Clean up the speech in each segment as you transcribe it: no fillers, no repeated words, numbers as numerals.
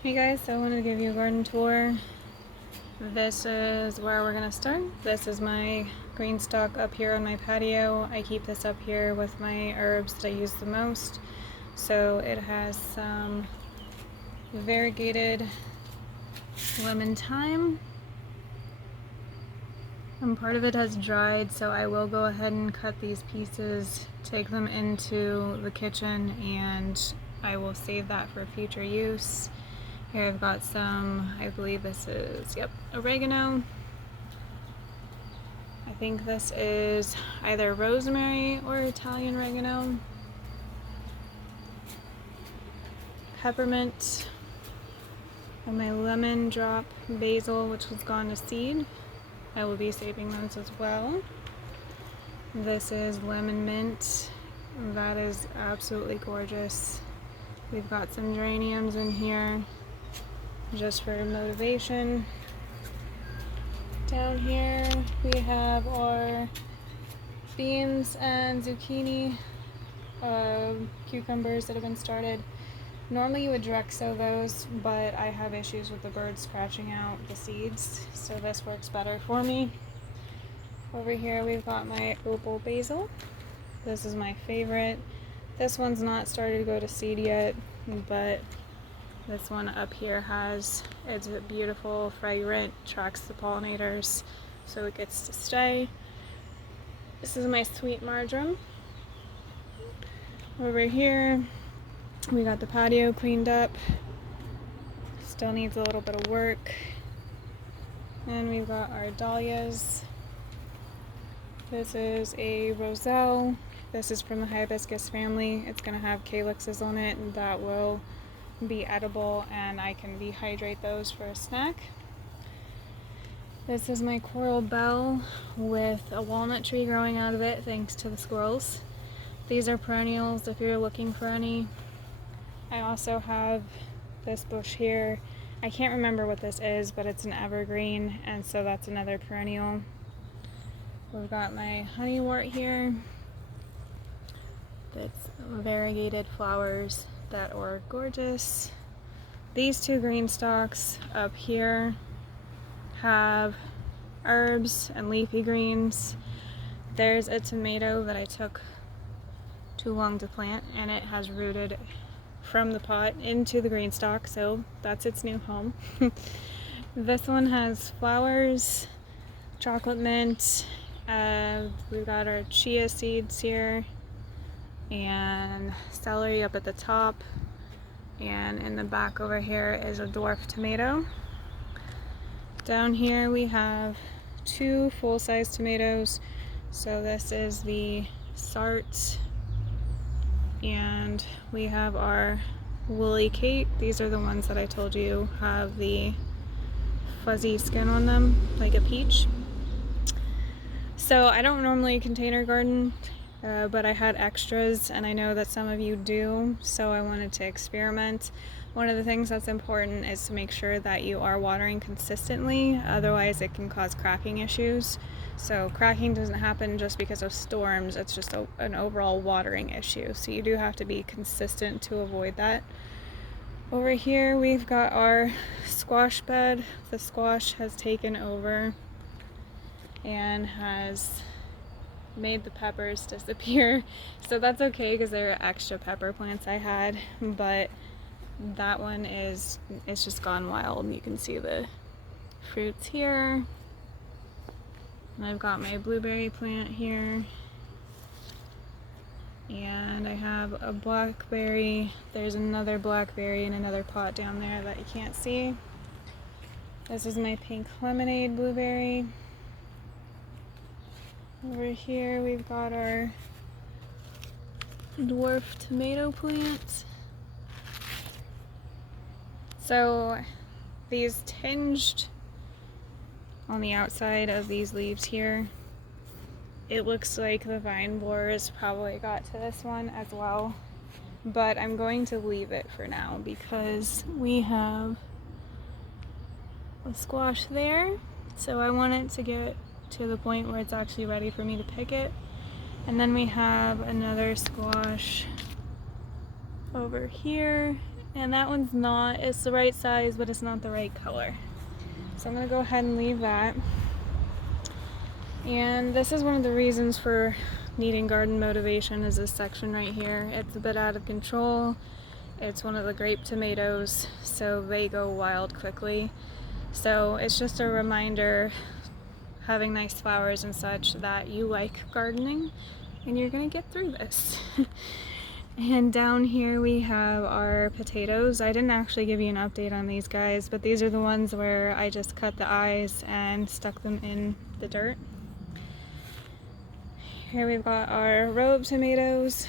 Hey guys, so I wanted to give you a garden tour. This is where we're gonna start. This is my green stalk up here on my patio. I keep this up here with my herbs that I use the most. So it has some variegated lemon thyme. And part of it has dried, so I will go ahead and cut these pieces, take them into the kitchen, and I will save that for future use. Here I've got some, I believe this is, oregano. I think this is either rosemary or Italian oregano. Peppermint. And my lemon drop basil, which has gone to seed. I will be saving those as well. This is lemon mint. That is absolutely gorgeous. We've got some geraniums in here just for motivation. Down here we have our beans and zucchini, cucumbers that have been started. Normally you would direct sow those, but I have issues with the birds scratching out the seeds, so this works better for me. Over here we've got my opal basil. This is my favorite. This one's not started to go to seed yet, but this one up here it's beautiful, fragrant, attracts the pollinators, so it gets to stay. This is my sweet marjoram. Over here, we got the patio cleaned up. Still needs a little bit of work. And we've got our dahlias. This is a roselle. This is from the hibiscus family. It's gonna have calyxes on it, and that will be edible, and I can dehydrate those for a snack. This is my coral bell with a walnut tree growing out of it thanks to the squirrels. These are perennials if you're looking for any. I also have this bush here. I can't remember what this is, but it's an evergreen, and so that's another perennial. We've got my honeywort here. That's variegated flowers that are gorgeous. These two green stalks up here have herbs and leafy greens. There's a tomato that I took too long to plant, and it has rooted from the pot into the green stalk, so that's its new home. This one has flowers, chocolate mint. We've got our chia seeds here, and celery up at the top, and in the back over here is a dwarf tomato. Down here we have two full-size tomatoes. So this is the Sart, and we have our Woolly Kate. These are the ones that I told you have the fuzzy skin on them, like a peach. So I don't normally container garden, but I had extras, and I know that some of you do, so I wanted to experiment. One of the things that's important is to make sure that you are watering consistently, otherwise it can cause cracking issues. So cracking doesn't happen just because of storms, it's just an overall watering issue, so you do have to be consistent to avoid that. Over here we've got our squash bed. The squash has taken over and has made the peppers disappear, so that's okay because there are extra pepper plants I had, but that one it's just gone wild. You can see the fruits here, and I've got my blueberry plant here, and I have a blackberry. There's another blackberry in another pot down there that you can't see. This is my pink lemonade blueberry. Over here we've got our dwarf tomato plant. So these tinged on the outside of these leaves here, it looks like the vine borers probably got to this one as well, but I'm going to leave it for now because we have a squash there, so I want it to get to the point where it's actually ready for me to pick it. And then we have another squash over here, And that one's not, it's the right size, but it's not the right color. So I'm gonna go ahead and leave that. And this is one of the reasons for needing garden motivation, is this section right here. It's a bit out of control. It's one of the grape tomatoes, so they go wild quickly. So it's just a reminder, having nice flowers and such, that you like gardening and you're gonna get through this. And down here we have our potatoes. I didn't actually give you an update on these guys, but these are the ones where I just cut the eyes and stuck them in the dirt. Here we've got our robe tomatoes.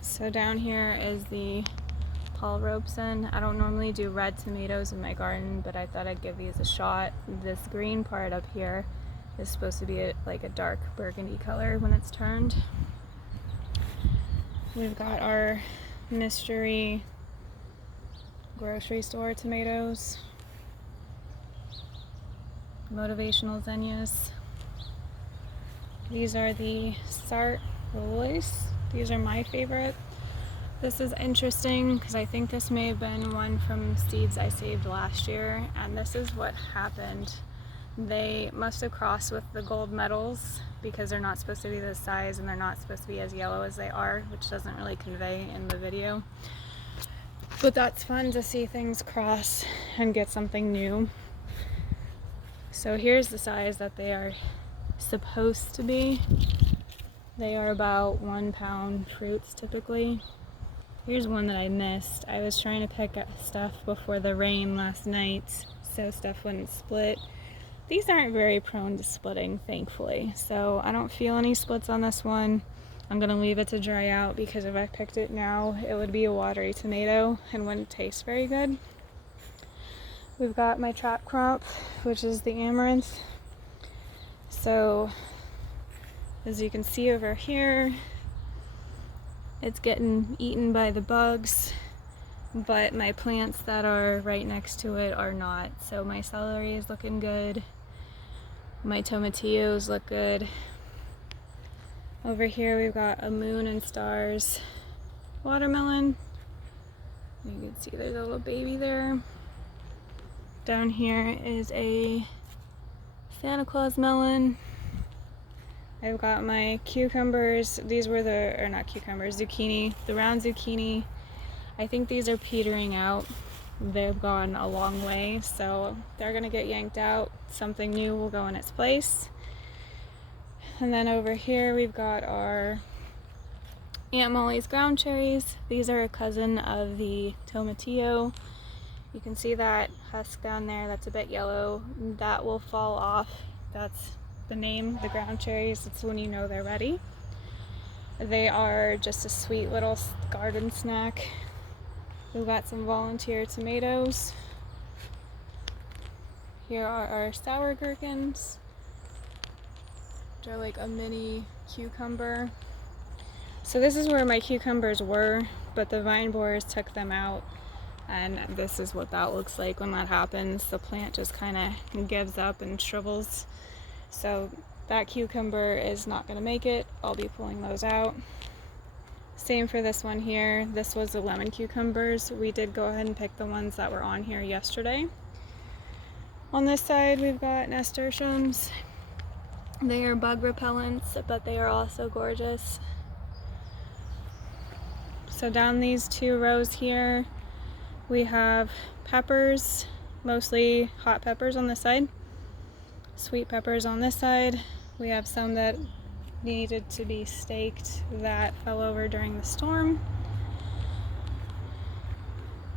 So down here is the Paul Robeson. I don't normally do red tomatoes in my garden, but I thought I'd give these a shot. This green part up here is supposed to be like a dark burgundy color when it's turned. We've got our mystery grocery store tomatoes, motivational zinnias. These are the Sart Royce. These are my favorite. This is interesting because I think this may have been one from seeds I saved last year, and this is what happened. They must have crossed with the gold medals because they're not supposed to be this size and they're not supposed to be as yellow as they are, which doesn't really convey in the video. But that's fun to see things cross and get something new. So here's the size that they are supposed to be. They are about 1 pound fruits typically. Here's one that I missed. I was trying to pick up stuff before the rain last night so stuff wouldn't split. These aren't very prone to splitting, thankfully, so I don't feel any splits on this one. I'm gonna leave it to dry out because if I picked it now, it would be a watery tomato and wouldn't taste very good. We've got my trap crop, which is the amaranth. So, as you can see over here, it's getting eaten by the bugs, but my plants that are right next to it are not. So my celery is looking good. My tomatillos look good. Over here we've got a moon and stars watermelon. You can see there's a little baby there. Down here is a Santa Claus melon. I've got my cucumbers. These were the, or not cucumbers, zucchini, the round zucchini. I think these are petering out. They've gone a long way, so they're gonna get yanked out. Something new will go in its place. And then over here we've got our Aunt Molly's ground cherries. These are a cousin of the tomatillo. You can see that husk down there, that's a bit yellow. That will fall off. That's the name, the ground cherries. It's when you know they're ready. They are just a sweet little garden snack. We've got some volunteer tomatoes. Here are our sour gherkins. They're like a mini cucumber. So this is where my cucumbers were, but the vine borers took them out. And this is what that looks like when that happens. The plant just kind of gives up and shrivels. So that cucumber is not going to make it. I'll be pulling those out. Same for this one here. This was the lemon cucumbers. We did go ahead and pick the ones that were on here yesterday. On this side we've got nasturtiums. They are bug repellents, but they are also gorgeous. So down these two rows here we have peppers, mostly hot peppers on this side, sweet peppers on this side. We have some that needed to be staked that fell over during the storm.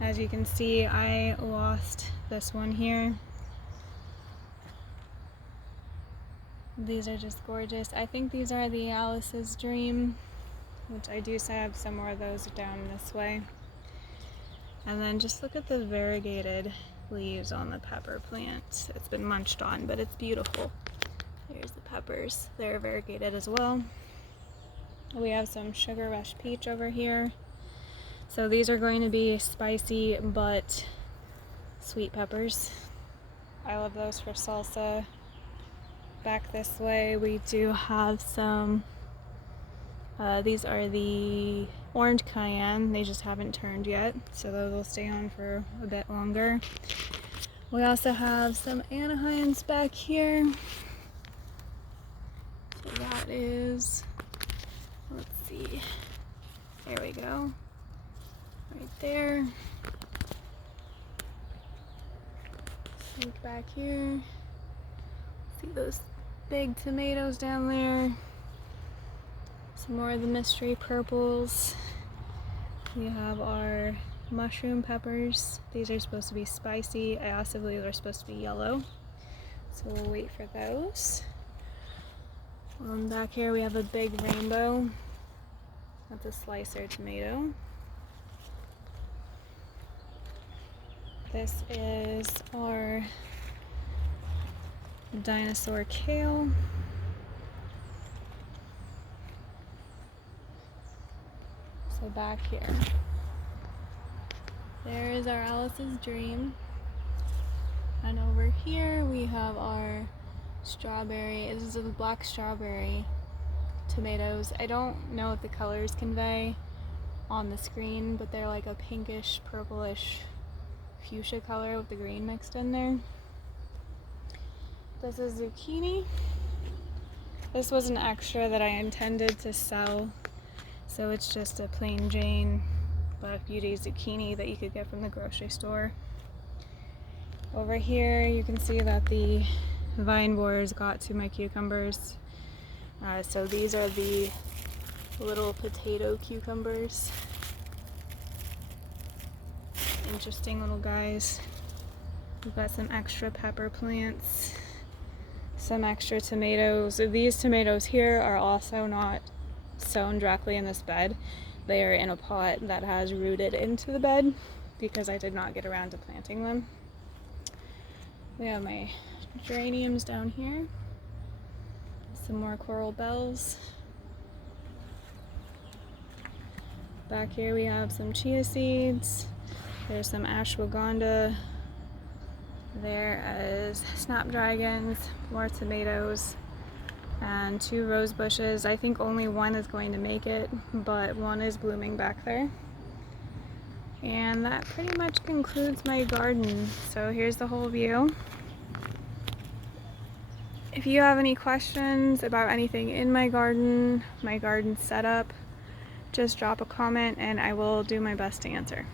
As you can see, I lost this one here. These are just gorgeous. I think these are the Alice's Dream, which I do have some more of those down this way. And then just look at the variegated leaves on the pepper plant. It's been munched on, but it's beautiful. There's the peppers. They're variegated as well. We have some Sugar Rush Peach over here. So these are going to be spicy but sweet peppers. I love those for salsa. Back this way we do have some, these are the orange cayenne. They just haven't turned yet, so those will stay on for a bit longer. We also have some Anaheims back here. So that is, let's see, there we go, right there. Look back here, see those big tomatoes down there. Some more of the mystery purples. We have our mushroom peppers. These are supposed to be spicy. I also believe they're supposed to be yellow, so we'll wait for those. Back here we have a big rainbow. That's a slicer tomato. This is our dinosaur kale. So back here, there is our Alice's Dream. And over here we have our strawberry. This is the black strawberry tomatoes. I don't know what the colors convey on the screen, but they're like a pinkish, purplish, fuchsia color with the green mixed in there. This is zucchini. This was an extra that I intended to sell, so it's just a plain Jane Black Beauty zucchini that you could get from the grocery store. Over here you can see that the vine borers got to my cucumbers. So these are the little potato cucumbers. Interesting little guys. We've got some extra pepper plants, some extra tomatoes. These tomatoes here are also not sown directly in this bed. They are in a pot that has rooted into the bed because I did not get around to planting them. We have my geraniums down here. Some more coral bells. Back here we have some chia seeds. There's some ashwagandha. There is snapdragons, more tomatoes, and 2 rose bushes. I think only one is going to make it, but one is blooming back there. And that pretty much concludes my garden. So here's the whole view. If you have any questions about anything in my garden setup, just drop a comment and I will do my best to answer.